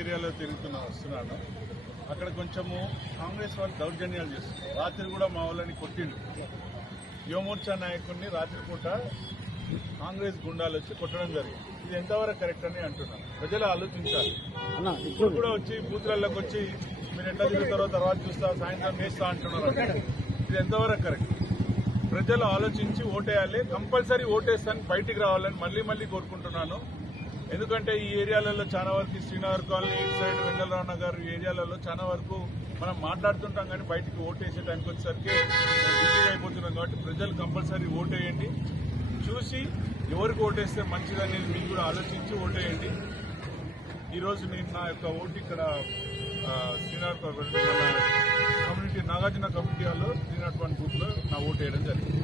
ఏరియాలో తిరుగుతున్నా వస్తున్నాను. అక్కడ కొంచెము కాంగ్రెస్ వాళ్ళు దౌర్జన్యాలు చేస్తున్నారు. రాత్రి కూడా మా వాళ్ళని కొట్టిండు యువమోర్చా నాయకుడిని రాత్రిపూట కాంగ్రెస్ గుండాలు వచ్చి కొట్టడం జరిగింది. ఇది ఎంతవరకు కరెక్ట్ అని అంటున్నాను ప్రజలు ఆలోచించాలి. ఇప్పుడు కూడా వచ్చి బూతులలోకి వచ్చి మీరు ఎట్లా తిరుగుతారో తర్వాత చూస్తా సాయంత్రం వేస్తా అంటున్నారు ఇది ఎంతవరకు కరెక్ట్? ప్రజలు ఆలోచించి ఓటేయాలి. కంపల్సరీ ఓటేస్తాను. బయటికి రావాలని మళ్ళీ మళ్ళీ కోరుకుంటున్నాను. ఎందుకంటే ఈ ఏరియాలలో చాలా వరకు శ్రీనగర్ కాలనీ ఇటు సైడ్ వెంగళరావు నగర్ ఈ ఏరియాలలో చాలా వరకు మనం మాట్లాడుతుంటాం కానీ బయటికి ఓటేసే టైంకి వచ్చేసరికి బిజీగా అయిపోతున్నాం కాబట్టి ప్రజలు కంపల్సరీ ఓటేయండి. చూసి ఎవరికి ఓటేస్తే మంచిదనేది మీరు కూడా ఆలోచించి ఓటేయండి. ఈరోజు నేను నా యొక్క ఓటు ఇక్కడ ఆ, శ్రీనాథ్ కమ్యూనిటీ నాగార్జున కమ్యూనిటీ వాళ్ళు శ్రీనాథ్ వన్ బూత్లో నా ఓటు వేయడం జరిగింది.